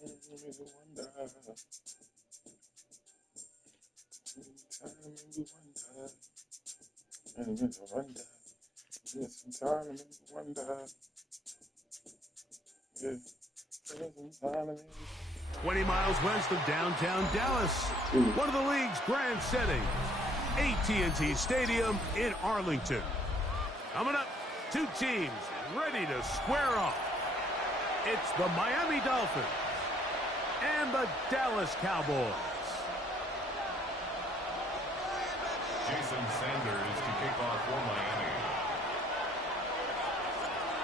Time 20 miles west of downtown Dallas, one of the league's grand settings, AT&T Stadium in Arlington. Coming up, two teams ready to square off. It's the Miami Dolphins and the Dallas Cowboys. Jason Sanders to kick off for Miami.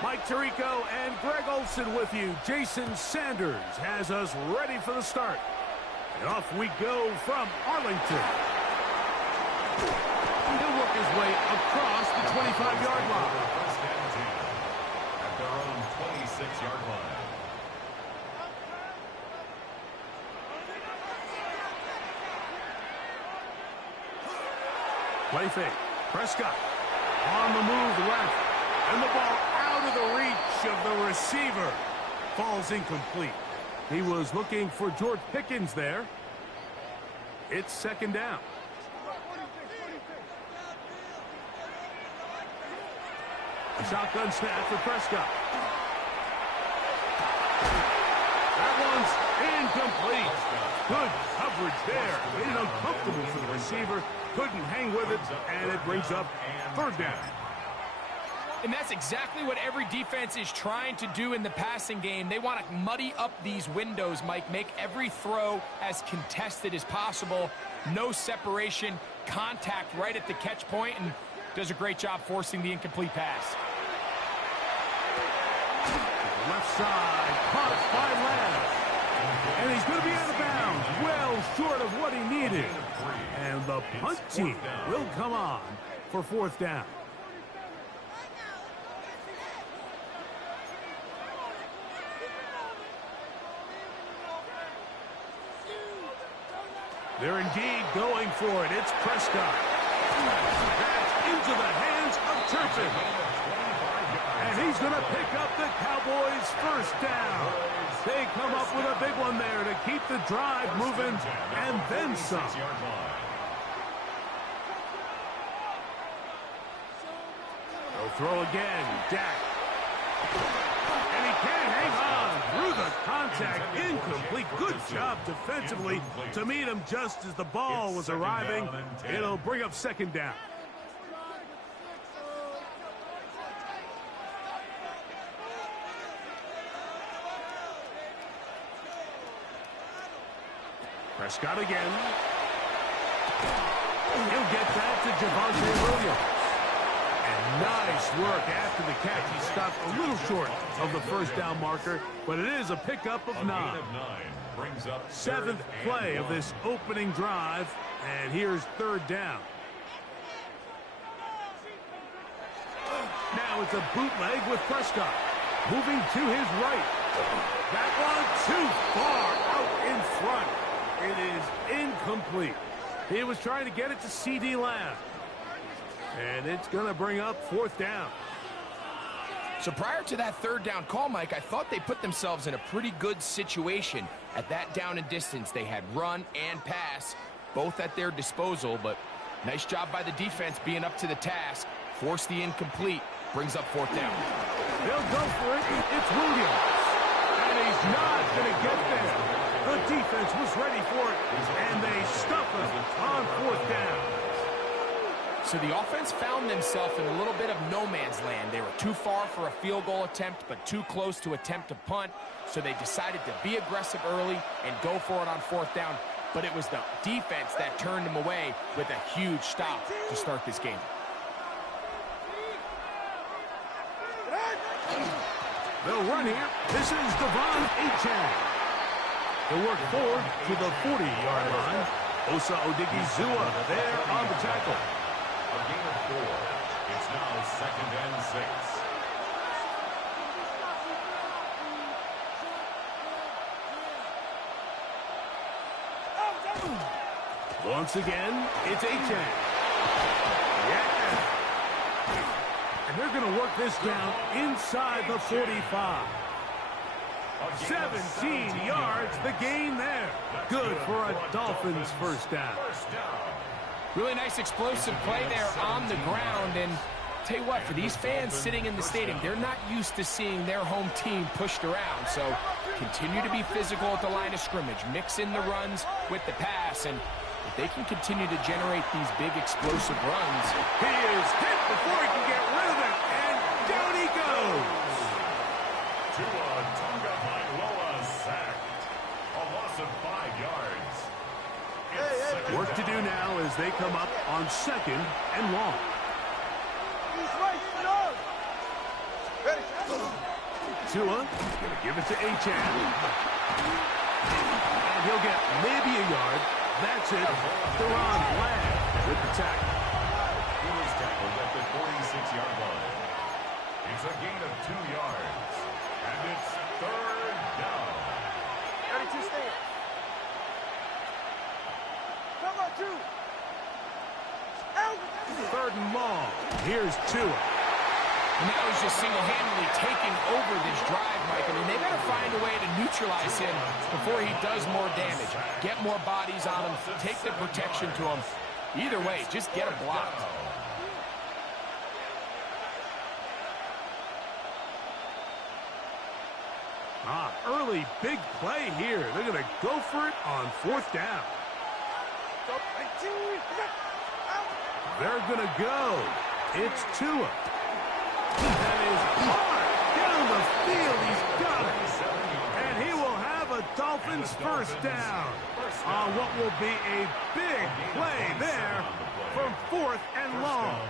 Mike Tirico and Greg Olson with you. Jason Sanders has us ready for the start. And off we go from Arlington. He'll work his way across the 25-yard line. First down team at their own 26-yard line. Play fake. Prescott on the move left. And the ball out of the reach of the receiver. Falls incomplete. He was looking for George Pickens there. It's second down. A shotgun snap for Prescott. That one's incomplete. Good coverage there. Made it uncomfortable for the receiver. Couldn't hang with it, and it brings up third down. And that's exactly what every defense is trying to do in the passing game. They want to muddy up these windows, Mike, make every throw as contested as possible. No separation, contact right at the catch point, and does a great job forcing the incomplete pass. Left side, caught by Lamb. And he's going to be out of bounds, well short of what he needed. And the punt team will come on for fourth down. They're indeed going for it. It's Prescott. That's into the hands of Turpin. And he's going to pick up the Cowboys' first down. They come up with a big one there to keep the drive moving, and then some. They'll throw again. Dak. And he can't hang on through the contact. Incomplete. Good job defensively to meet him just as the ball was arriving. It'll bring up second down. Prescott again. He'll get that to Javonte Williams. And nice work after the catch. He stopped a little short of the first down marker, but it is a pickup of 9. Seventh play of this opening drive, and here's third down. Now it's a bootleg with Prescott. Moving to his right. That one too far out in front. It is incomplete. He was trying to get it to C.D. Lamb. And it's going to bring up fourth down. So prior to that third down call, Mike, I thought they put themselves in a pretty good situation. At that down and distance, they had run and pass, both at their disposal. But nice job by the defense being up to the task. Force the incomplete. Brings up fourth down. They'll go for it. It's Williams. And he's not going to get there. The defense was ready for it, and they stuff him on fourth down. So the offense found themselves in a little bit of no man's land. They were too far for a field goal attempt, but too close to attempt a punt. So they decided to be aggressive early and go for it on fourth down. But it was the defense that turned them away with a huge stop to start this game. They'll run here. This is Devon Achane. He'll work forward to the 40-yard line. Osa Odigizua there on the tackle. A gain of 4. It's now second and 6. Once again, it's Achane. Yeah. And they're going to work this down inside the 45. 17 yards, the gain there. Good for a Dolphins first down. Really nice explosive play there on the ground. And tell you what, for these fans sitting in the stadium, they're not used to seeing their home team pushed around. So continue to be physical at the line of scrimmage. Mix in the runs with the pass. And if they can continue to generate these big explosive runs. He is hit before he can get rid of it. And down he goes. Tua Tagovailoa sacked. A loss of 5 yards. Work to do now as they come up on 2nd and long. Tua going to give it to Achane. And he'll get maybe a yard. That's it. Deron Bland with the tackle. He was tackled at the 46-yard line. It's a gain of 2 yards. And it's 3rd down. 32 stand. Come on, 2. Out. 3rd and long. Here's Tua. And now he's just single-handedly taking over this drive, Mike. I mean, they better find a way to neutralize him before he does more damage. Get more bodies on him. Take the protection to him. Either way, just get him blocked. Early big play here. They're going to go for it on 4th down. They're going to go. It's Tua. That is hard down the field. He's got it. And he will have a Dolphins first down on what will be a big play there from 4th and long.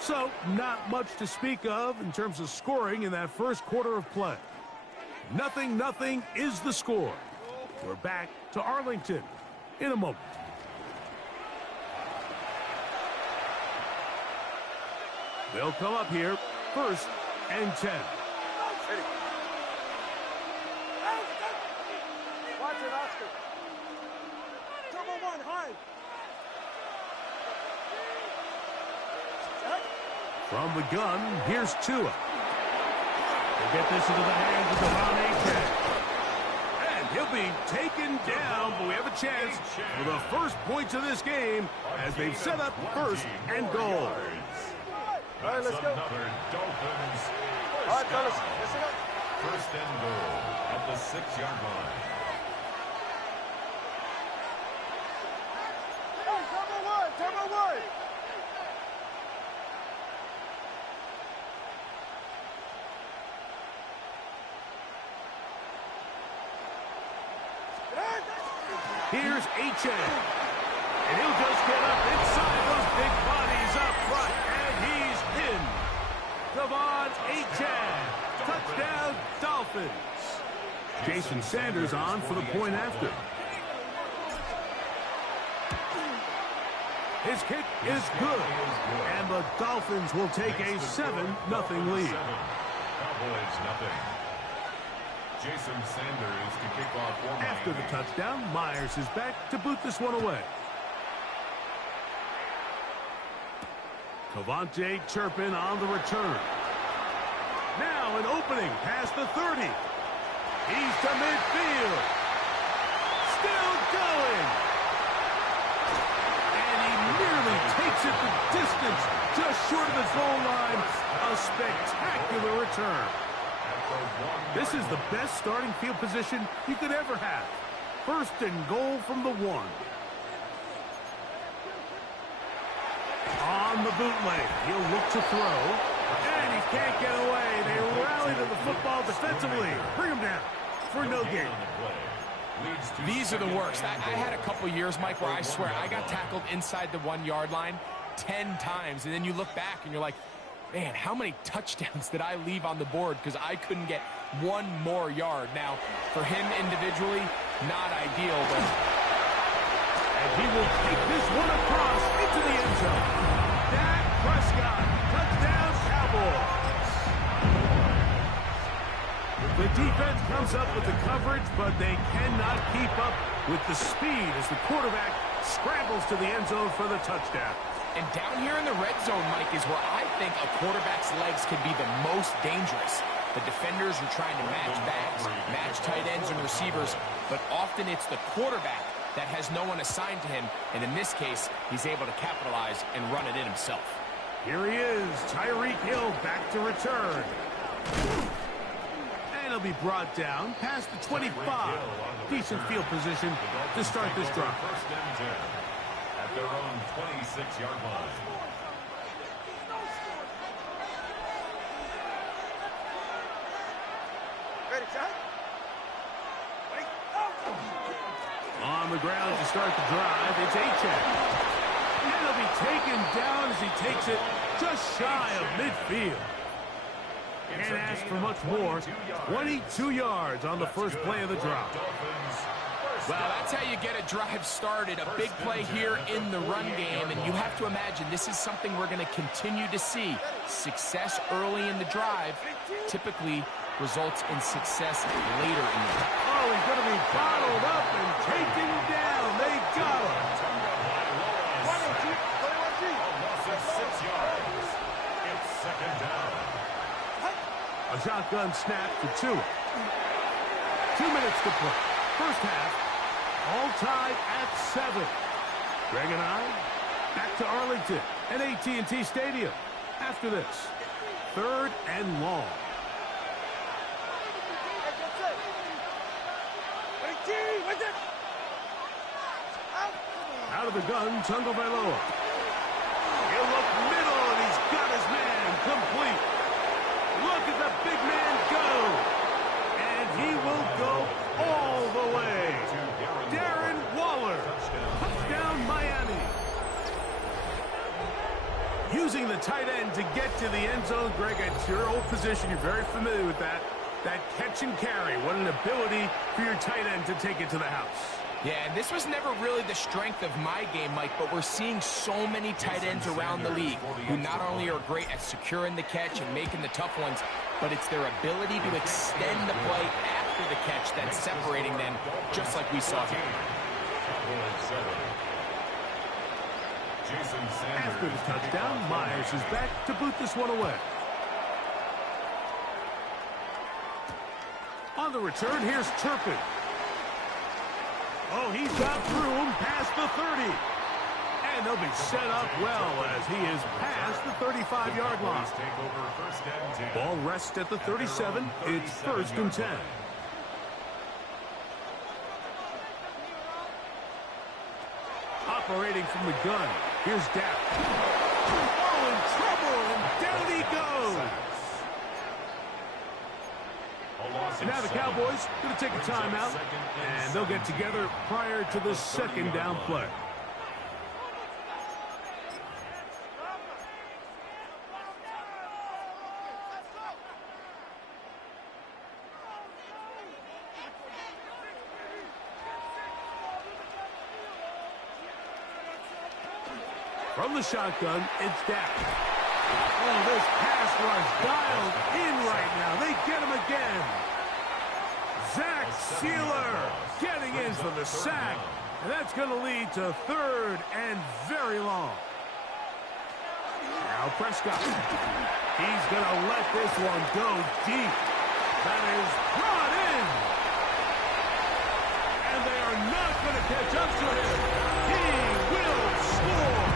So, not much to speak of in terms of scoring in that first quarter of play. 0-0 is the score. We're back to Arlington in a moment. They'll come up here, 1st and 10. Watch it, Oscar. Double 1, high. From the gun, here's Tua. They'll get this into the hands of Achane. And he'll be taken down, but we have a chance for the first points of this game as they've set up 1st and goal. All right, let's go. Another Dolphins All right, fellas, listen up. 1st and goal at the 6-yard line. Hey, double 1. Here's Achane. And he'll just get up inside those big bodies up front. And he's in. Devon Achane. Touchdown, Dolphins. Jason Sanders on for the point after. His kick is good. And the Dolphins will take a 7-0 lead. Cowboys nothing. Jason Sanders to kick off for Miami. After the touchdown, Myers is back to boot this one away. Cavante Turpin on the return. Now an opening past the 30. He's to midfield. Still going. And he nearly takes it the distance, just short of the goal line. A spectacular return. This is the best starting field position you could ever have. 1st and goal from the 1. On the bootleg, he'll look to throw. And he can't get away. They rally to the football defensively. Bring him down for no gain. These are the worst. I had a couple years, Mike, where I swear I got tackled inside the 1-yard line 10 times. And then you look back and you're like, man, how many touchdowns did I leave on the board because I couldn't get 1 more yard? Now, for him individually, not ideal, but... And he will take this one across into the end zone. Dak Prescott, touchdown Cowboys. The defense comes up with the coverage, but they cannot keep up with the speed as the quarterback scrambles to the end zone for the touchdown. And down here in the red zone, Mike, is where I think a quarterback's legs can be the most dangerous. The defenders are trying to match backs, match tight ends and receivers, but often it's the quarterback that has no one assigned to him, and in this case, he's able to capitalize and run it in himself. Here he is, Tyreek Hill back to return. And he'll be brought down past the 25. Decent field position to start this drive. First and 10 at their own 26-yard line. Ready, John? Wait. On the ground to start the drive, it's Achane. And he'll be taken down as he takes it just shy of midfield. Can't ask for much more. 22 yards on the first play of the drive. Well, that's how you get a drive started. A big play here in the run game, and you have to imagine this is something we're going to continue to see. Success early in the drive typically results in success later in the drive. Oh, he's going to be bottled up and taken down. They got him. A loss of 6 yards. It's second down. A shotgun snap for Tua. 2 minutes to play. First half, all tied at 7. Greg and I back to Arlington at AT&T Stadium. After this, 3rd and long. Out of the gun, Tungo Bailoa. He'll look middle, and he's got his man complete. Look at the big man go. And he will go all the way. Darren Waller. Touchdown, Miami. Using the tight end to get to the end zone. Greg, it's your old position. You're very familiar with that. That catch and carry. What an ability for your tight end to take it to the house. Yeah, and this was never really the strength of my game, Mike, but we're seeing so many tight ends around the league who not only are great at securing the catch and making the tough ones, but it's their ability to extend the play after the catch that's separating them, just like we saw here. After the touchdown, Myers is back to boot this one away. On the return, here's Turpin. Oh, he's got room past the 30. And they'll be set up well as he is past the 35-yard line. Ball rests at the 37. It's 1st and 10. Operating from the gun. Here's Dak. Oh, in trouble, and down he goes. And now the Cowboys going to take a timeout, and they'll get together prior to the 2nd down play. From the shotgun, it's Dak. Oh, this pass rush dialed in right now. They get him again. Zach Sealer getting in for the sack. And that's going to lead to 3rd and very long. Now Prescott. He's going to let this one go deep. That is brought in. And they are not going to catch up to him. He will score.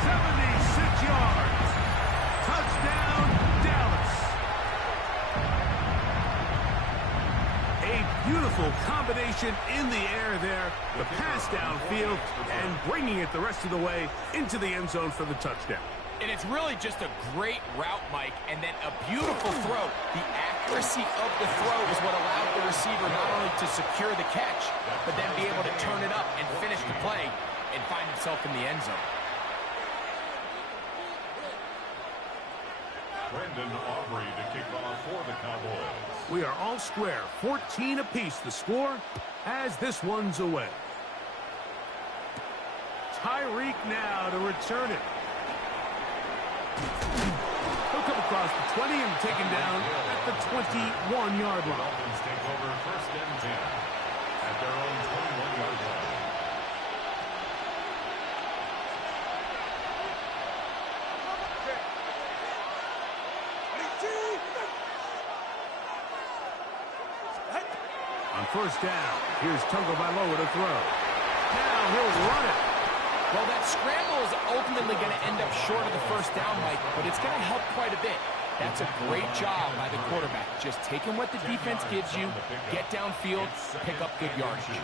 76 yards. Touchdown, Dallas. A beautiful combination in the air there. The pass downfield and bringing it the rest of the way into the end zone for the touchdown. And it's really just a great route, Mike, and then a beautiful throw. The accuracy of the throw is what allowed the receiver not only to secure the catch, but then be able to turn it up and finish the play and find himself in the end zone. Brendan Aubrey to kick off for the Cowboys. We are all square, 14 apiece the score as this one's away. Tyreek now to return it. He'll come across the 20 and taken down at the 21-yard line. Dolphins take over 1st and 10 at their own 21-yard line. first down. Here's Tagovailoa to throw. Now he'll run it. Well, that scramble is ultimately going to end up short of the first down, Mike, but it's going to help quite a bit. That's a great job by the quarterback. Just taking what the defense gives you, get downfield, pick up good yardage.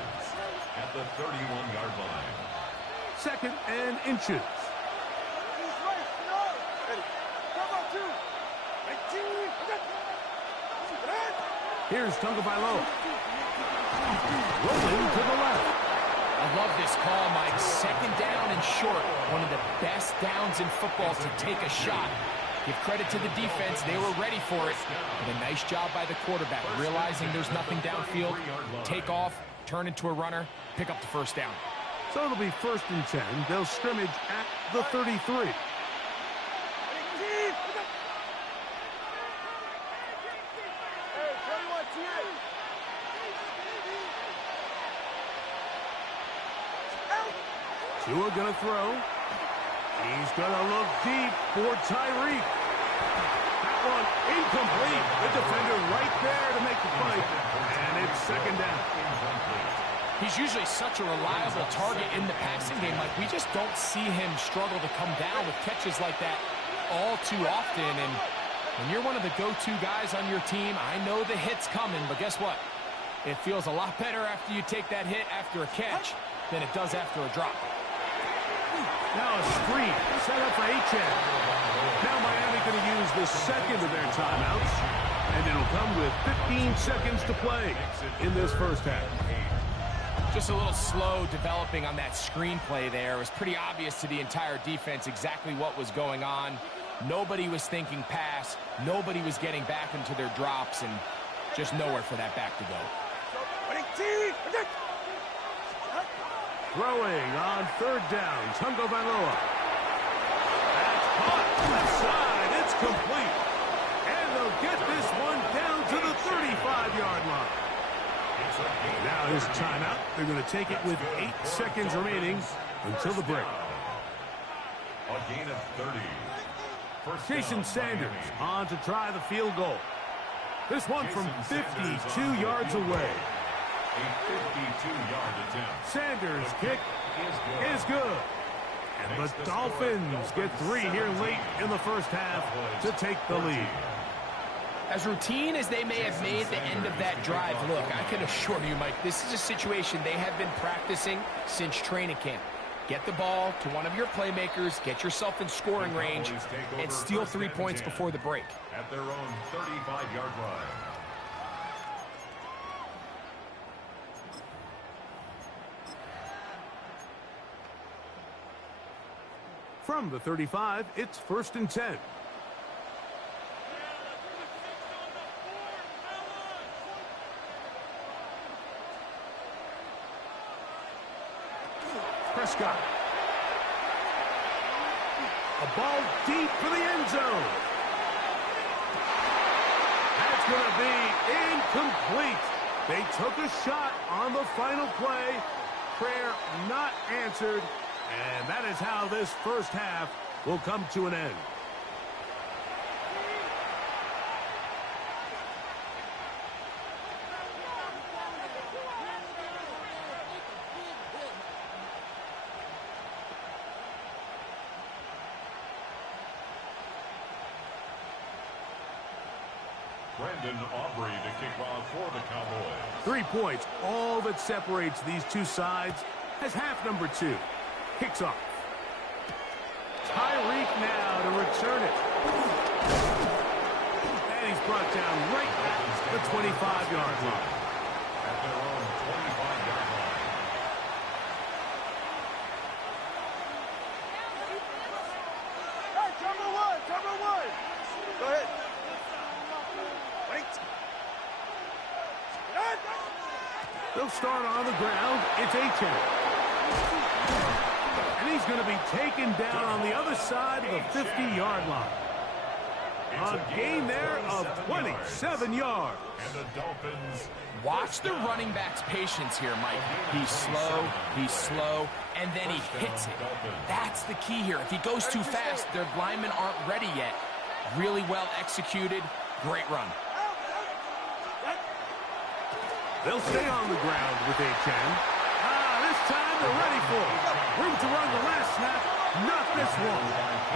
At the 31-yard line. 2nd and inches. Here's Tagovailoa. Rolling to the left. I love this call, Mike. 2nd down and short. One of the best downs in football to take a shot. Give credit to the defense. They were ready for it. But a nice job by the quarterback, realizing there's nothing downfield. Take off, turn into a runner, pick up the first down. So it'll be 1st and 10. They'll scrimmage at the 33. Tua gonna throw. He's gonna look deep for Tyreek. That one incomplete. The defender right there to make the fight. And it's 2nd down. He's usually such a reliable target in the passing game. Like, we just don't see him struggle to come down with catches like that all too often. And when you're one of the go-to guys on your team, I know the hit's coming, but guess what? It feels a lot better after you take that hit after a catch than it does after a drop. Now a screen set up for H.N. Now Miami going to use the 2nd of their timeouts, and it'll come with 15 seconds to play in this first half. Just a little slow developing on that screenplay there. It was pretty obvious to the entire defense exactly what was going on. Nobody was thinking pass. Nobody was getting back into their drops, and just nowhere for that back to go. Throwing on 3rd down, Tagovailoa. That's caught to the side. It's complete. And they'll get this one down to the 35-yard line. Now here's a timeout. They're going to take it with 8 seconds remaining until the break. A gain of 30. Jason Sanders on to try the field goal. This one from 52 yards away. A 52-yard attempt. Sanders' kick is good. And the Dolphins get 3 here late in the first half to take the lead. As routine as they may have made the end of that drive, look, I can assure you, Mike, this is a situation they have been practicing since training camp. Get the ball to one of your playmakers, get yourself in scoring range, and steal 3 points before the break. At their own 35-yard line. From the 35, it's 1st and 10. Prescott. A ball deep for the end zone. That's going to be incomplete. They took a shot on the final play. Prayer not answered. And that is how this first half will come to an end. Brandon Aubrey to kick off for the Cowboys. 3 points, all that separates these two sides, as half number 2 kicks off. Tyreek now to return it. And he's brought down right at the 25-yard line. At their own 25-yard line. Hey, cover one. Go ahead. They'll start on the ground. It's H.N. And he's going to be taken down on the other side of the 50-yard line. A gain there of 27 yards. And the Dolphins. Watch the running back's patience here, Mike. He's slow, and then he hits it. That's the key here. If he goes too fast, their linemen aren't ready yet. Really well executed. Great run. They'll stay on the ground with H.M. This time they're ready for it. Room to run the last snap. Not this one.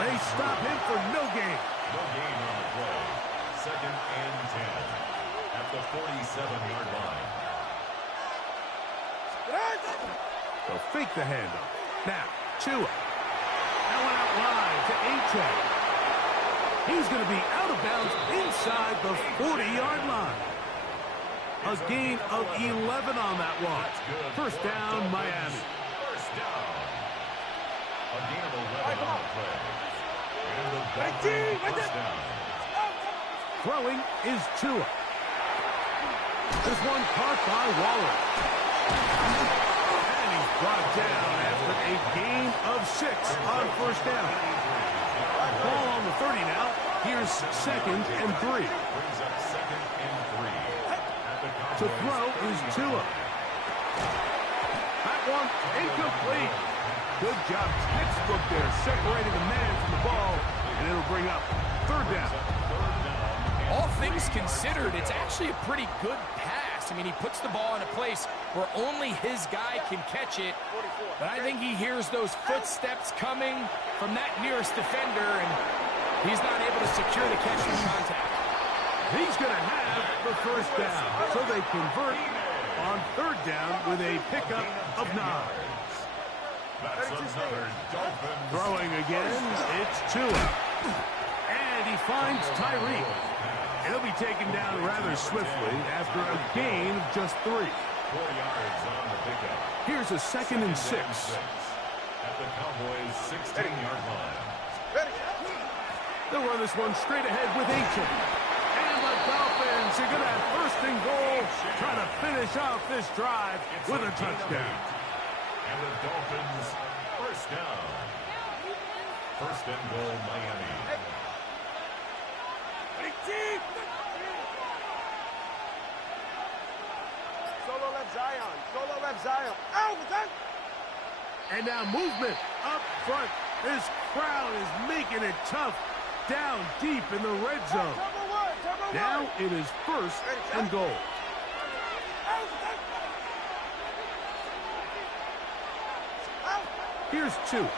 They stop him for no gain. No gain on the play. 2nd and 10 at the 47-yard line. They'll fake the handoff. Now, Tua. That one out wide to H.M. He's going to be out of bounds inside the 40-yard line. A gain of 11 on that one. First down, Miami. First down. A gain of 11 on the play. And the Dolphins first down. Throwing is Tua. This one caught by Waller. And he's brought down after a gain of 6 on first down. Ball on the 30 now. Here's 2nd and 3. Brings up 2nd and 3. To throw is Tua. That one incomplete. Good job, textbook there, separating the man from the ball, and it'll bring up 3rd down. All things considered, it's actually a pretty good pass. I mean, he puts the ball in a place where only his guy can catch it, but I think he hears those footsteps coming from that nearest defender, and he's not able to secure the catch from contact. He's going to have the first down, so they convert on 3rd down with a pickup of 9. That's another Dolphins. Throwing again, it's Tua. And he finds Tyreek. He'll be taken down rather swiftly after a gain of just 3. 4 yards on the pickup. Here's a 2nd and 6. At the Cowboys' 16-yard line. They'll run this one straight ahead with H.M. The Dolphins are going to have 1st and goal, trying to finish off this drive with a touchdown. And the Dolphins first down. 1st and goal, Miami. Solo left Zion. Solo left Zion. And now movement up front. This crowd is making it tough down deep in the red zone. Now it is 1st and goal. Here's 2. They'll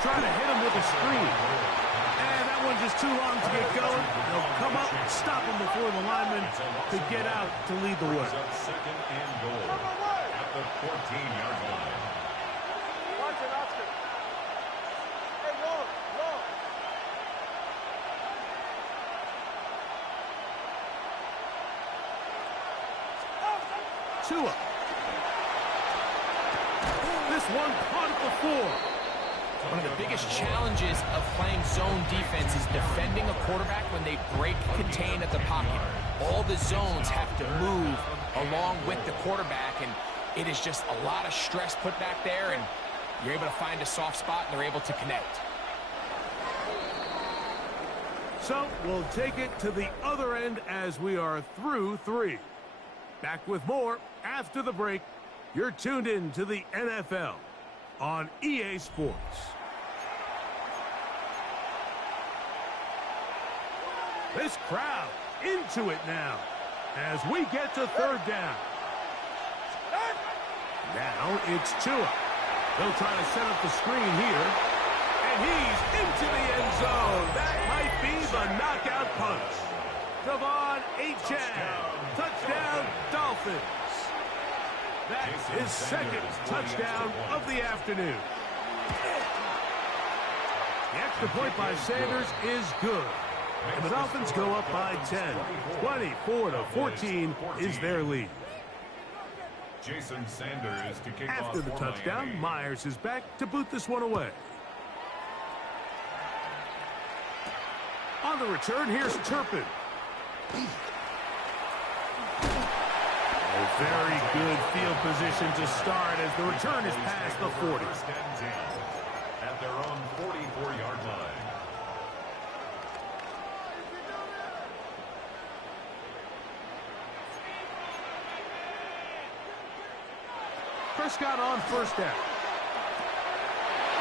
try to hit him with a screen. And that one just too long to get going. They'll come up and stop him before the lineman could get out to lead the way. 2nd and goal at the 14-yard line. Watch it, Oscar. Hey, long. Tua. This one caught at the 4. One of the biggest challenges of playing zone defense is defending a quarterback when they break contain at the pocket. All the zones have to move along with the quarterback, and it is just a lot of stress put back there, and you're able to find a soft spot, and they're able to connect. So we'll take it to the other end as we are through 3. Back with more after the break. You're tuned in to the NFL on EA Sports. This crowd into it now as we get to 3rd down. Now it's Tua. They'll try to set up the screen here. And he's into the end zone. That might be the knockout punch. Devon H.M. Touchdown, Dolphins. That's his 2nd touchdown of the afternoon. The extra point by Sanders is good. And the Dolphins go up by 10. 24-14 is their lead. Jason Sanders to kick After the touchdown, Miami. Myers is back to boot this one away. On the return, here's Turpin. A very good field position to start as the return is past the 40. 1st and 10 at their own 44-yard line. Prescott on 1st down.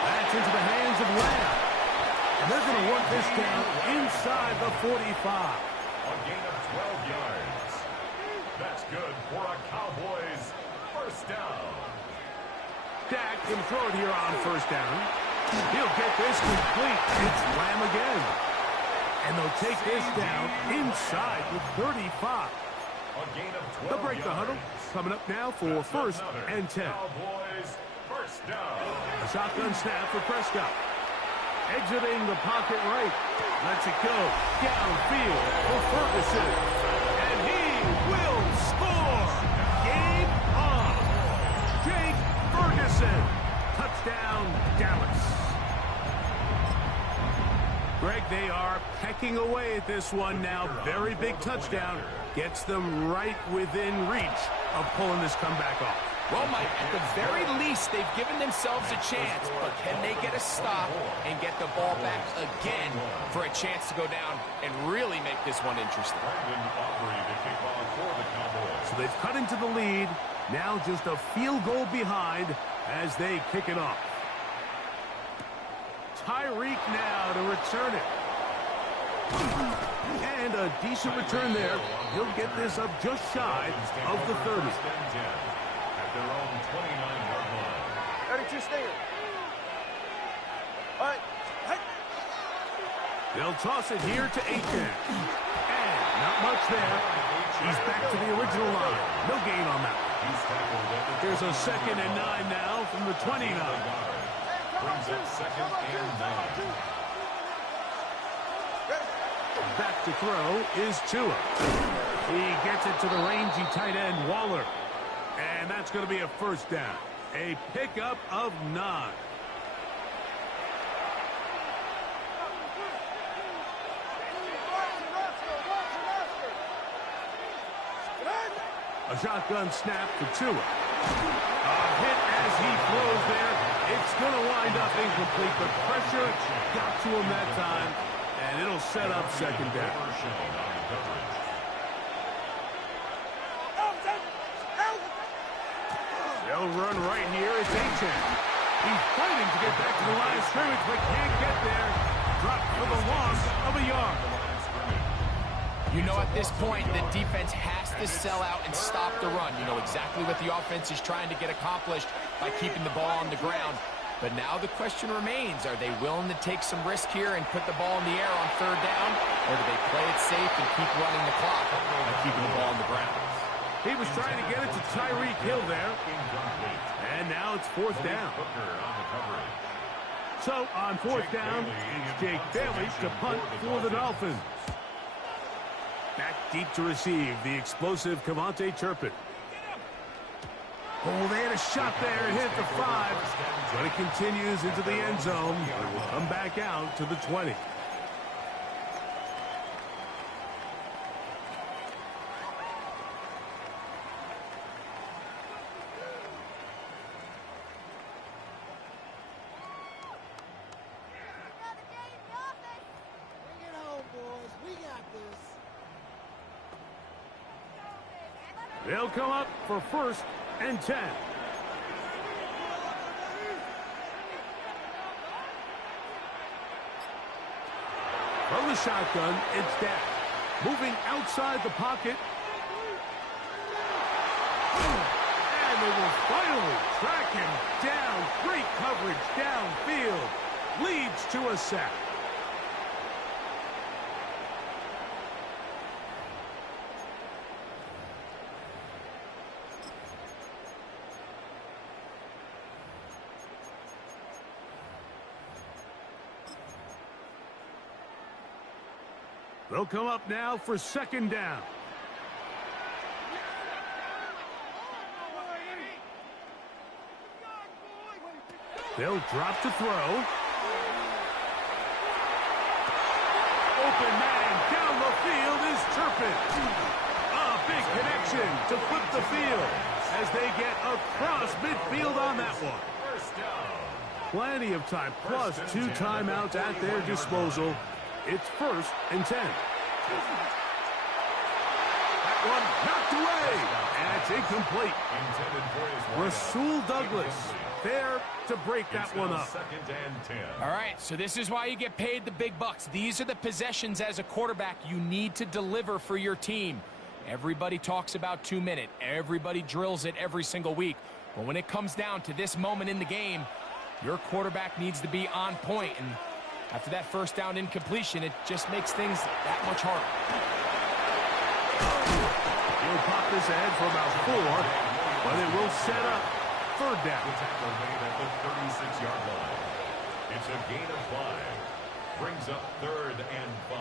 That's into the hands of Lamb. And they're going to work this down inside the 45. A gain of 12 yards. That's good for a Cowboys first down. Dak can throw it here on first down. He'll get this complete. It's Lamb again. And they'll take this down inside with 35. A gain of 12 They'll break the huddle. yards. Coming up now for That's first another and 10. Cowboys first down. A shotgun snap for Prescott. Exiting the pocket right. Lets it go downfield for Ferguson. And he will score. Game on. Jake Ferguson. Touchdown, Dallas. Greg, they are pecking away at this one now. Very big touchdown. Gets them right within reach of pulling this comeback off. Well, Mike, at the very least, they've given themselves a chance, but can they get a stop and get the ball back again for a chance to go down and really make this one interesting? So they've cut into the lead. Now just a field goal behind as they kick it off. Tyreek now to return it. And a decent return there. He'll get this up just shy of the 30. At their own 29-yard line. 32 stay. All right. Hey. They'll toss it here to Aiken. And not much there. He's back to the original line. No gain on that. Here's a 2nd and 9 now from the 29. Brings up 2nd and 9. Back to throw is Tua. He gets it to the rangy tight end, Waller. And that's going to be a first down. A pickup of 9. A shotgun snap for Tua. A hit as he throws there. It's going to wind up incomplete, but pressure got to him that time, and it'll set up 2nd down. They'll run right here. It's Aiken. He's fighting to get back to the line of scrimmage, but can't get there. Dropped for the loss of a yard. You know, at this point, the defense has to sell out and stop the run. You know exactly what the offense is trying to get accomplished by keeping the ball on the ground. But now the question remains, are they willing to take some risk here and put the ball in the air on 3rd down? Or do they play it safe and keep running the clock by keeping the ball on the ground? He was trying to get it to Tyreek Hill there. And now it's 4th down. So on 4th down, it's Jake Bailey to punt for the Dolphins. Back deep to receive the explosive Cavante Turpin. Oh, they had a shot there. It hit the 5. But it continues into the end zone. It will come back out to the 20. They'll come up for 1st and 10. From the shotgun, it's Dak. Moving outside the pocket. And they will finally track him down. Great coverage downfield. Leads to a sack. They'll come up now for 2nd down. They'll drop to throw. Open man down the field is Turpin. A big connection to flip the field as they get across midfield on that one. Plenty of time, plus 2 timeouts at their disposal. It's 1st and 10. That one knocked away, and it's incomplete. Rasul Douglas there to break that one up. 2nd and 10. All right, so this is why you get paid the big bucks. These are the possessions as a quarterback you need to deliver for your team. Everybody talks about 2 minutes. Everybody drills it every single week. But when it comes down to this moment in the game, your quarterback needs to be on point. And after that first down incompletion, it just makes things that much harder. He'll pop this ahead for about 4, but it will set up third down. The tackle made at the 36-yard line. It's a gain of 5. Brings up 3rd and 5.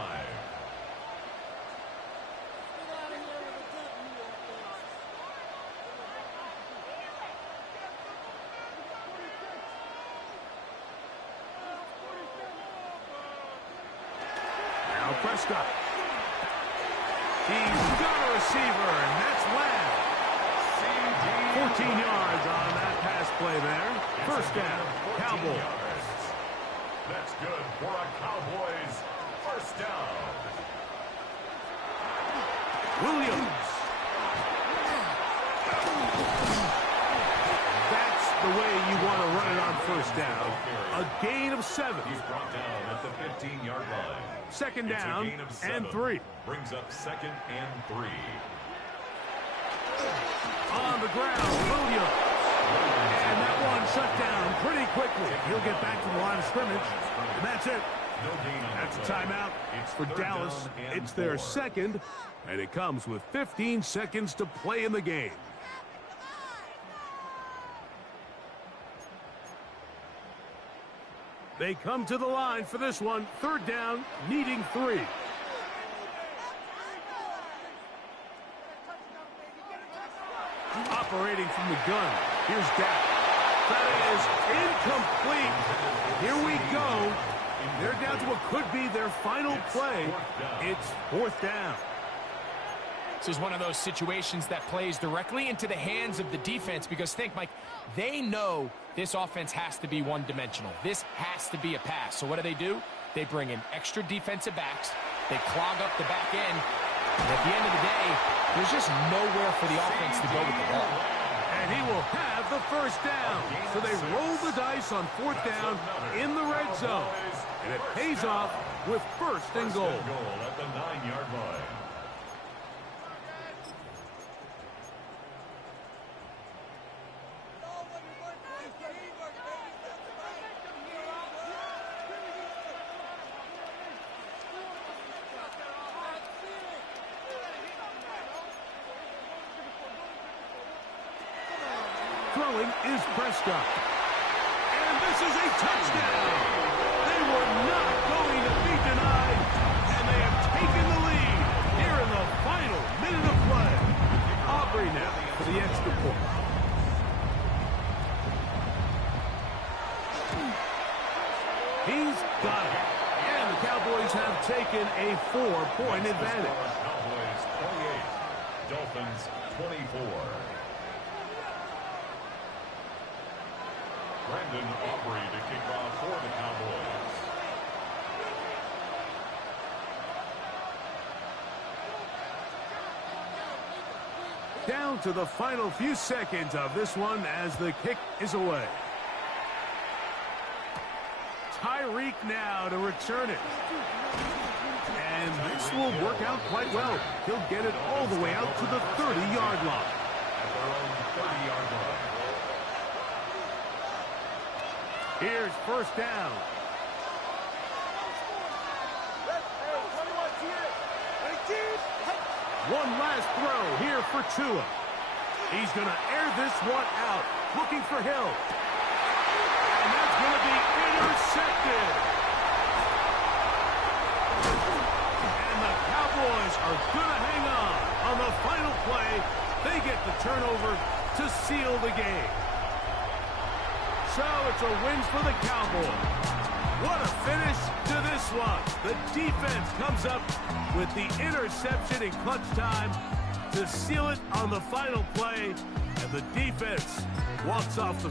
Now Prescott. He's got a receiver, and that's Lamb. 14 yards on that pass play there. First down, Cowboys. That's good for a Cowboys first down. Williams. That's the way you want to run it on first down. A gain of 7. He's brought down at the 15-yard line. Second down and 3. Brings up 2nd and 3. On the ground, Williams. And that one shut down pretty quickly. He'll get back to the line of scrimmage. And that's it. That's a timeout for Dallas. It's their 2nd, and it comes with 15 seconds to play in the game. They come to the line for this one. Third down, needing 3. Operating from the gun. Here's Dak. That is incomplete. Here we go. They're down to what could be their final play. It's 4th down. This is one of those situations that plays directly into the hands of the defense because think, Mike, they know this offense has to be one-dimensional. This has to be a pass. So what do? They bring in extra defensive backs. They clog up the back end. And at the end of the day, there's just nowhere for the offense to go with the ball. And he will have the first down. So they roll the dice on 4th down in the red zone. And it pays off with 1st and goal. At the 9-yard line. Throwing is Prescott. And this is a touchdown. They were not going to be denied, and they have taken the lead here in the final minute of play. Aubrey now for the extra point. He's got it. And the Cowboys have taken a 4-point advantage. Cowboys 28, Dolphins 24. Brandon Aubrey to kick off for the Cowboys. Down to the final few seconds of this one as the kick is away. Tyreek now to return it. And this will work out quite well. He'll get it all the way out to the 30-yard line. At their own 30-yard line. Here's first down. One last throw here for Tua. He's going to air this one out, looking for Hill. And that's going to be intercepted. And the Cowboys are going to hang on the final play. They get the turnover to seal the game. So it's a win for the Cowboys. What a finish to this one. The defense comes up with the interception in clutch time to seal it on the final play. And the defense walks off the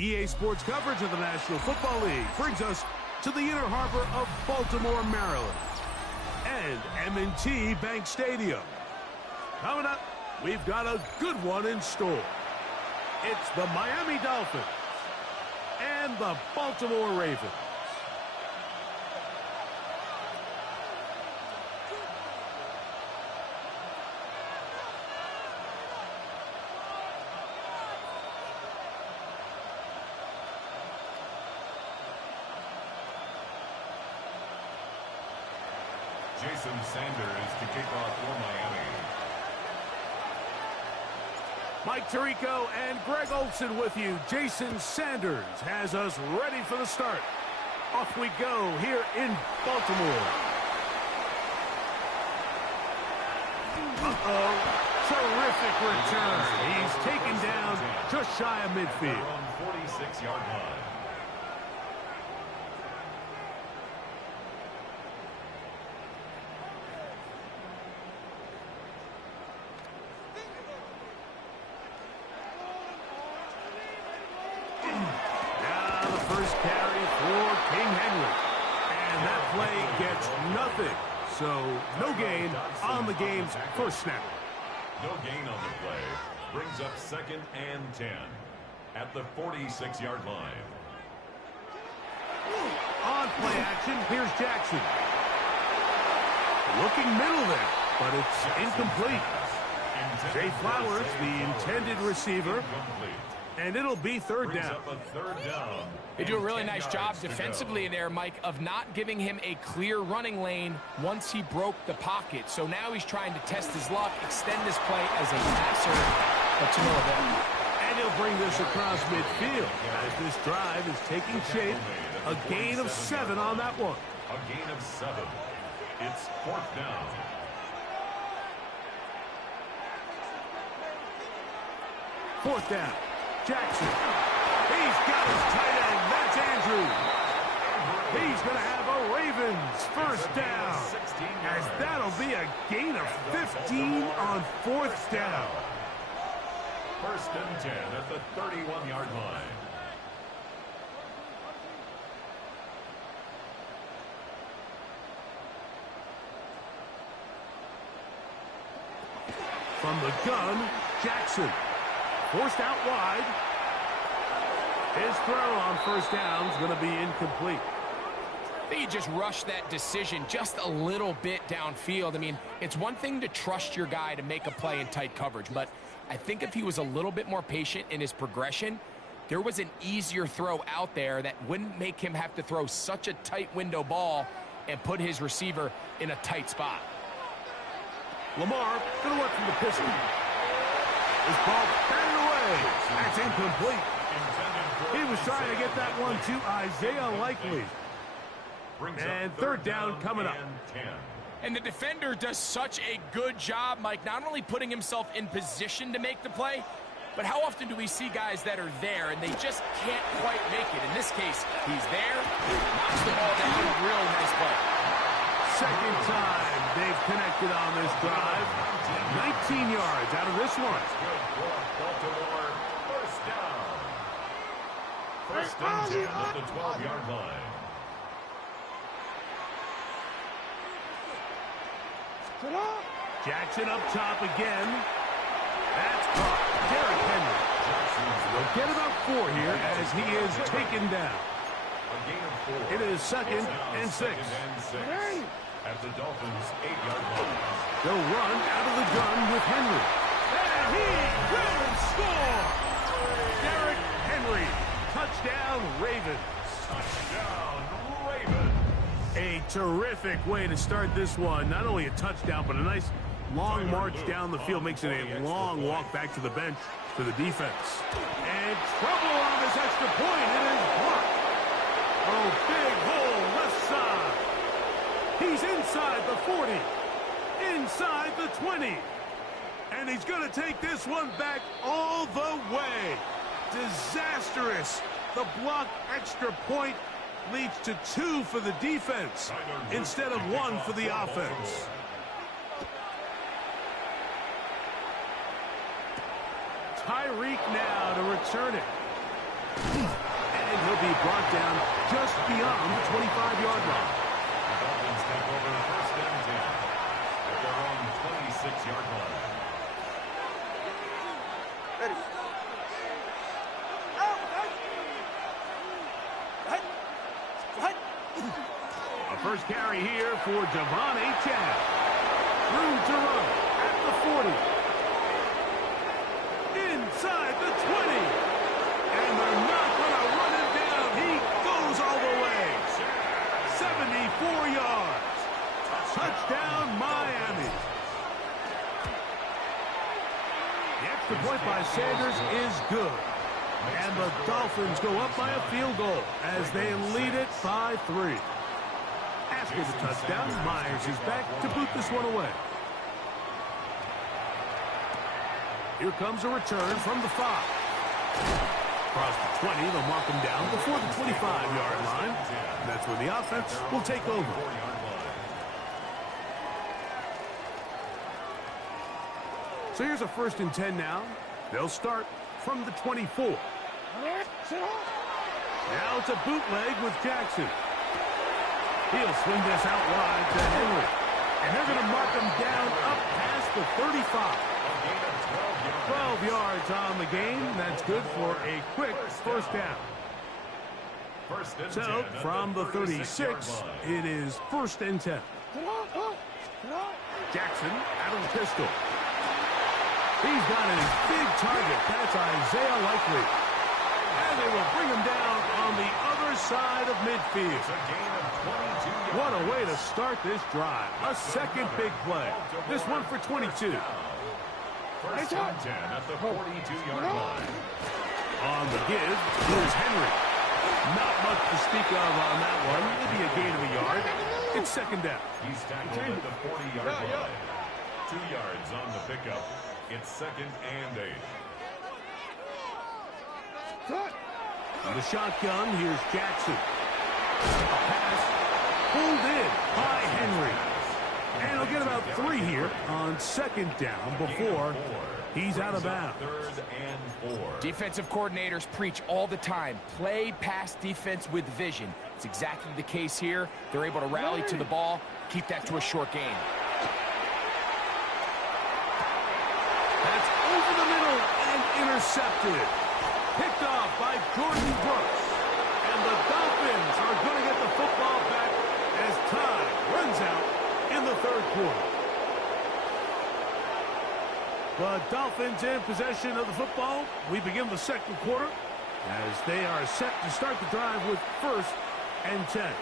EA Sports coverage of the National Football League brings us to the inner harbor of Baltimore, Maryland, and M&T Bank Stadium. Coming up, we've got a good one in store. It's the Miami Dolphins and the Baltimore Ravens. Jason Sanders to kick off for Miami. Mike Tirico and Greg Olson with you. Jason Sanders has us ready for the start. Off we go here in Baltimore. Uh-oh. Terrific return. He's taken down just shy of midfield. On 46-yard line. So, no gain on the game's first snap. No gain on the play. Brings up 2nd and 10 at the 46-yard line. On play action, here's Jackson. Looking middle there, but it's incomplete. Jay Flowers, the intended receiver, and it'll be third down. They do a really nice job defensively there, Mike, of not giving him a clear running lane once he broke the pocket. So now he's trying to test his luck, extend this play as a passer, but to no avail. And he'll bring this across midfield as this drive is taking shape. A gain of 7 on that one. A gain of 7. It's 4th down. Fourth down. Jackson. He's got his tight end. That's Andrew. He's going to have a Ravens first down. As that'll be a gain of 15 on 4th down. 1st and 10 at the 31-yard line. From the gun, Jackson. Forced out wide. His throw on first down is going to be incomplete. I think he just rushed that decision just a little bit downfield. I mean, it's one thing to trust your guy to make a play in tight coverage, but I think if he was a little bit more patient in his progression, there was an easier throw out there that wouldn't make him have to throw such a tight window ball and put his receiver in a tight spot. Lamar going to work from the pistol. This ball batted away. That's incomplete. He was trying to get that one to Isaiah Likely. And third down coming up. And the defender does such a good job, Mike, not only putting himself in position to make the play, but how often do we see guys that are there and they just can't quite make it? In this case, he's there, knocks the ball down, real nice play. Second time they've connected on this drive. 19 yards out of this one. Baltimore, first down. 1st and 10 at the 12-yard line. Jackson up top again. That's caught. Derrick Henry. They'll get about 4 here as he is taken down. A gain of 4. It is 2nd and 6. At the Dolphins' 8-yard line. They'll run out of the gun with Henry. And he will score! Derrick Henry. Touchdown, Ravens. Touchdown, Ravens. A terrific way to start this one. Not only a touchdown, but a nice long march down the field. Makes it a long walk back to the bench for the defense. And trouble on this extra point. It is blocked. Oh, big hole left side. He's inside the 40. Inside the 20. And he's going to take this one back all the way. Disastrous. The blocked extra point leads to 2 for the defense instead of 1 for the offense. Tyreek now to return it. And he'll be brought down just beyond the 25-yard line. The Dolphins take over first and 10 at their own 26-yard line. Ready. A first carry here for Devon Achane. Room to run at the 40. Inside the 20. And they're not going to run him down. He goes all the way. 74 yards. Touchdown, Miami. The extra point by Sanders is good. And the Dolphins go up by a field goal as they lead it by 3. After the touchdown, Myers is back to boot this one away. Here comes a return from the 5. Across the 20, they'll mark him down before the 25-yard line. That's where the offense will take over. So here's a 1st and 10 now. They'll start from the 24. Now it's a bootleg with Jackson. He'll swing this out wide to Henry. And they're going to mark him down up past the 35. 12 yards on the game. That's good for a quick first down. So from the 36, it is 1st and 10. Jackson out of the pistol. He's got a big target. That's Isaiah Likely. And they will bring him down on the other side of midfield. What a way to start this drive. A second big play. This one for 22. 1st and 10 at the 42-yard line. On the give, here's Henry. Not much to speak of on that one. Maybe a gain of a yard. It's 2nd down. He's tackled at the 40-yard line. 2 yards on the pickup. It's 2nd and 8. On the shotgun, here's Jackson. A pass pulled in by Henry. And he'll get about 3 here on 2nd down before he's out of bounds. 3rd and 4. Defensive coordinators preach all the time. Play pass defense with vision. It's exactly the case here. They're able to rally to the ball, keep that to a short gain. That's over the middle and intercepted. Picked off by Jordan Brooks. And the Dolphins are going to get the football back as time runs out in the 3rd quarter. The Dolphins in possession of the football. We begin the 2nd quarter as they are set to start the drive with 1st and 10.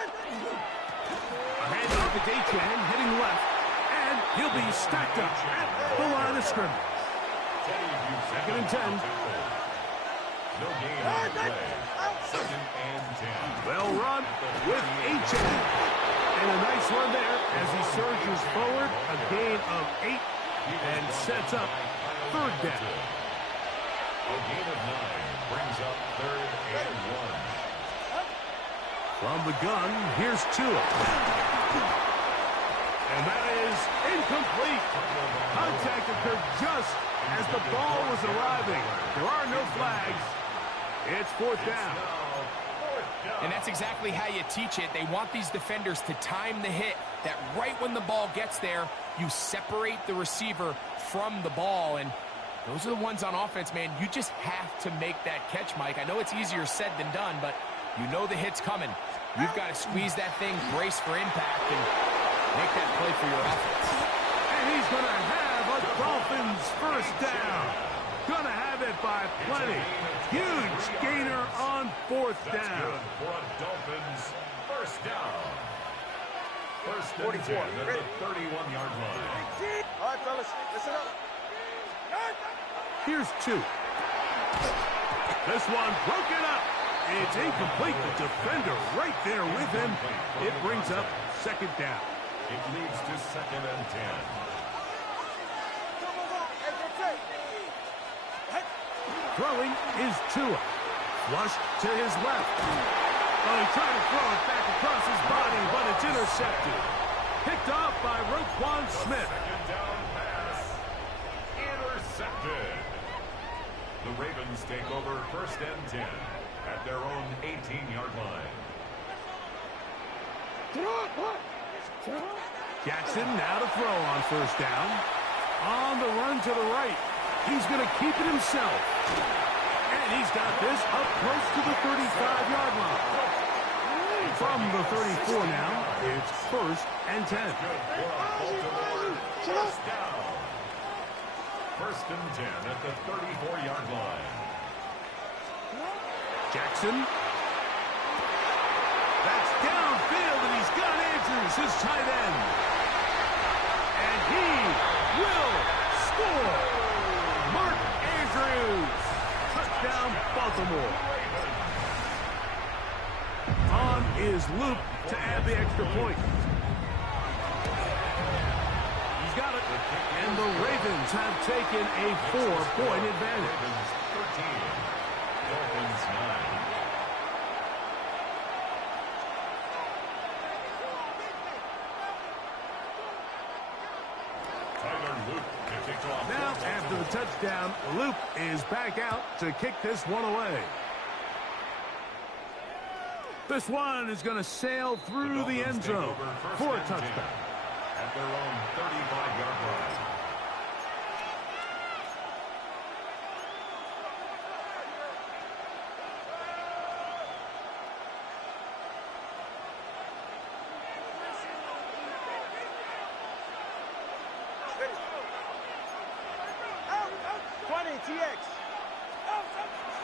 A handoff to Achane, heading left, and he'll be stacked up at the line of scrimmage. 2nd and 10. No gain on the play. 2nd and 10. Well run with Achane. And a nice run there as he surges forward. A gain of 8 and sets up 3rd down. A gain of 9 brings up 3rd and 1. From the gun, here's Tua. And that is incomplete. Contact occurred just as the ball was arriving. There are no flags. It's 4th down. And that's exactly how you teach it. They want these defenders to time the hit, that right when the ball gets there, you separate the receiver from the ball. And those are the ones on offense, man. You just have to make that catch, Mike. I know it's easier said than done, but you know the hit's coming. You've got to squeeze that thing, brace for impact, and make that play for your offense. And he's going to have a Dolphins 1st down. Going to have it by plenty. Huge gainer on 4th down. Good for a Dolphins 1st down. 1st and 10 at the 31-yard line. All right, fellas, listen up. Here's 2. This one broken up. It's incomplete. The defender right there with him. It brings up second down. It leads to 2nd and 10. Throwing is Tua. Flush to his left. Oh, he tried to throw it back across his body, but it's intercepted. Picked off by Roquan Smith. Second down pass. Intercepted. The Ravens take over 1st and 10 at their own 18-yard line. Jackson now to throw on 1st down. On the run to the right. He's going to keep it himself. And he's got this up close to the 35-yard line. From the 34 now, it's 1st and 10. Baltimore, 1st down. 1st and 10 at the 34-yard line. Jackson. That's downfield, and he's got Andrews, his tight end. And he will score. Mark Andrews. Touchdown, Baltimore. On is Luke to add the extra point. He's got it. And the Ravens have taken a 4-point advantage. Ravens 13, Dolphins 9. Now, after the touchdown, Luke is back out to kick this one away. This one is going to sail through the end zone for a touchdown. At their own 35-yard line.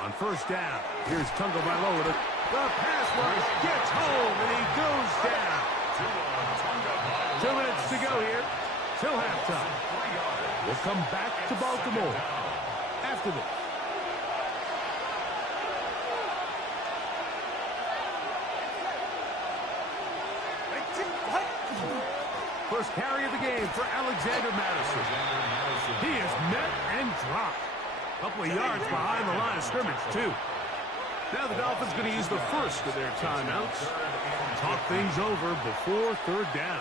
On 1st down, here's Tagovailoa. The pass rush gets home, and he goes down. 2 minutes to go here till halftime. We'll come back to Baltimore after this. First carry of the game for Alexander Madison. He is met and dropped. A couple of yards behind the line of scrimmage, too. Now the Dolphins going to use the first of their timeouts. Talk things over before 3rd down.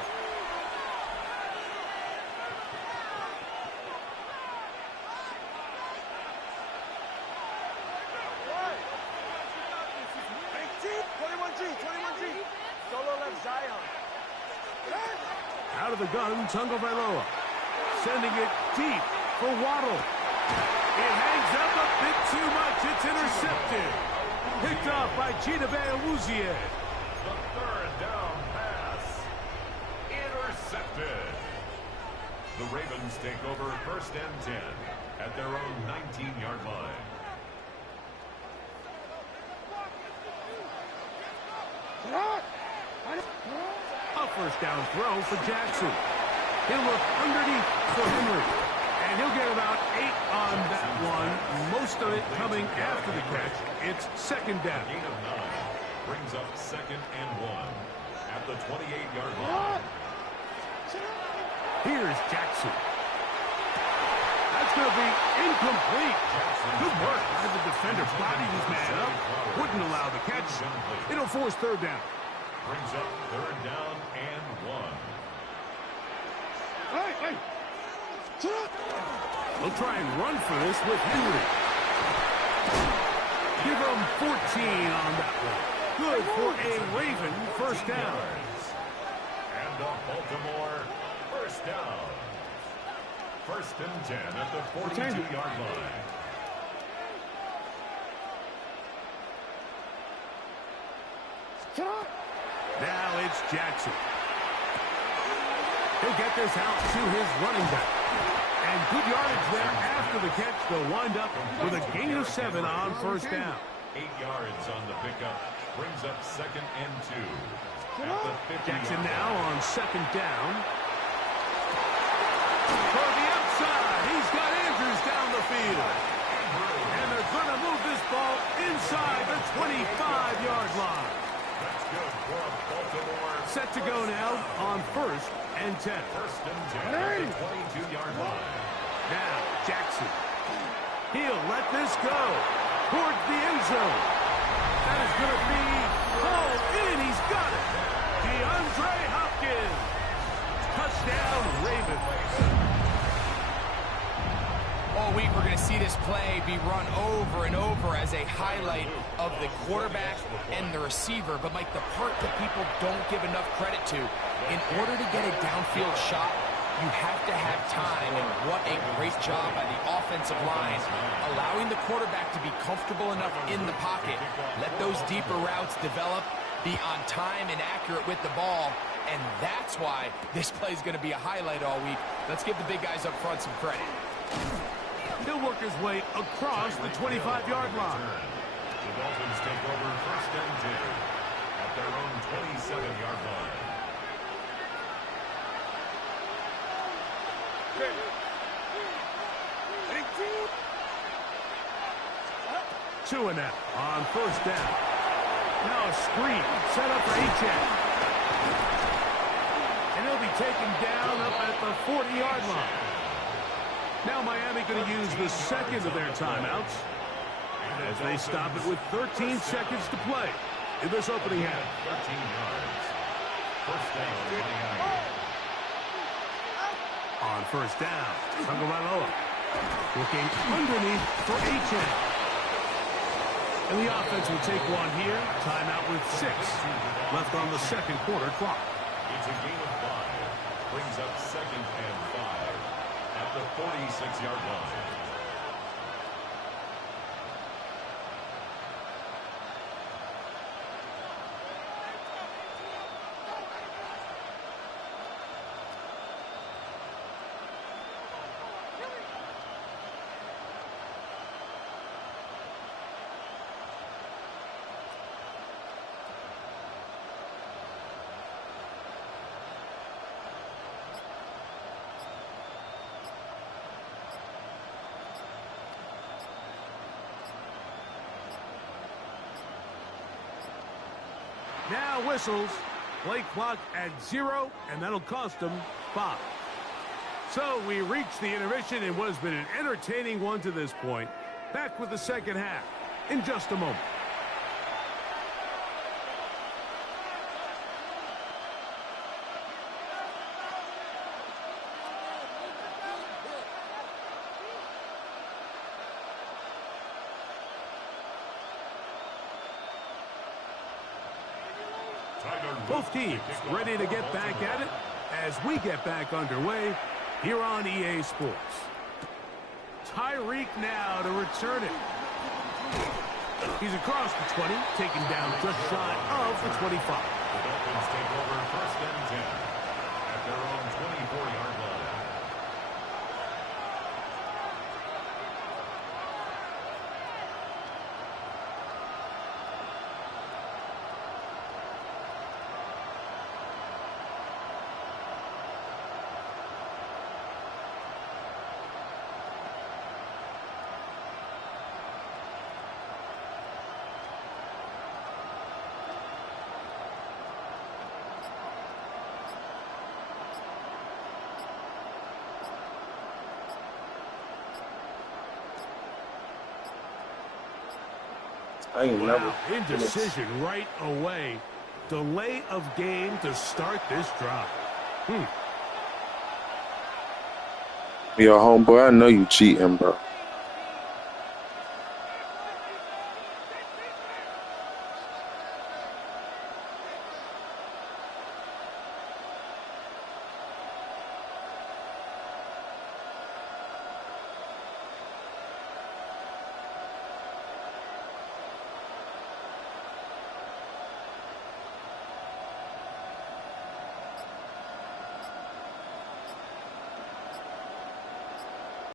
Out of the gun, Tagovailoa. Sending it deep for Waddle. It hangs up a bit too much. It's intercepted. Picked off by Chidobe Awuzie. The 3rd down pass. Intercepted. The Ravens take over 1st and 10 at their own 19-yard line. A 1st down throw for Jackson. He'll look underneath for Henry. And he'll get about 8 on that one. Most of it coming after the catch. It's 2nd down. Gain of 9 brings up 2nd and 1 at the 28-yard line. Here's Jackson. That's going to be incomplete. Good work by the defender. Bodied his man up. Wouldn't allow the catch. It'll force 3rd down. Brings up 3rd down and 1. They'll try and run for this with Henry. Give him 14 on that one. Good for a Raven 1st down. And a Baltimore 1st down. 1st and 10 at the 42-yard line. Now it's Jackson. He'll get this out to his running back. And good yardage there after the catch. They'll wind up with a gain of 7 on 1st down. 8 yards on the pickup. Brings up 2nd and 2. At the 50 Jackson now on 2nd down. For the outside, he's got Andrews down the field. And they're going to move this ball inside the 25-yard line. That's good for Baltimore. Set to go now on 1st and 10. First and 10 at the 22-yard line. Now, Jackson. He'll let this go towards the end zone. That is going to be hauled in. He's got it. DeAndre Hopkins. Touchdown, Ravens. All week we're going to see this play be run over and over as a highlight of the quarterback and the receiver. But, Mike, the part that people don't give enough credit to, in order to get a downfield shot, you have to have time, and what a great job by the offensive line, allowing the quarterback to be comfortable enough in the pocket, let those deeper routes develop, be on time and accurate with the ball, and that's why this play is going to be a highlight all week. Let's give the big guys up front some credit. He'll work his way across the 25-yard line. The Dolphins take over 1st and 10 at their own 27-yard line. Two and out on 1st down. Now a screen set up for Achane. And he'll be taken down up at the 40-yard line. Now Miami going to use the second of their timeouts as they stop it with 13 seconds to play in this opening half. 13 yards. First down, Miami. On 1st down, Tagovailoa looking underneath for Achane. And the offense will take one here. Timeout with 6 left on the second quarter clock. It's a gain of 5. Brings up 2nd and 5 at the 46-yard line. Now whistles. Play clock at 0, and that'll cost them 5. So we reach the intermission in what has been an entertaining one to this point. Back with the second half in just a moment. Both teams ready to get back at it as we get back underway here on EA Sports. Tyreek now to return it. He's across the 20, taken down just shy of the 25. The Dolphins take over 1st and 10 at their own 24-yard line. I ain't never. Indecision right away. Delay of game to start this drive. Yo, homeboy, I know you cheating, bro.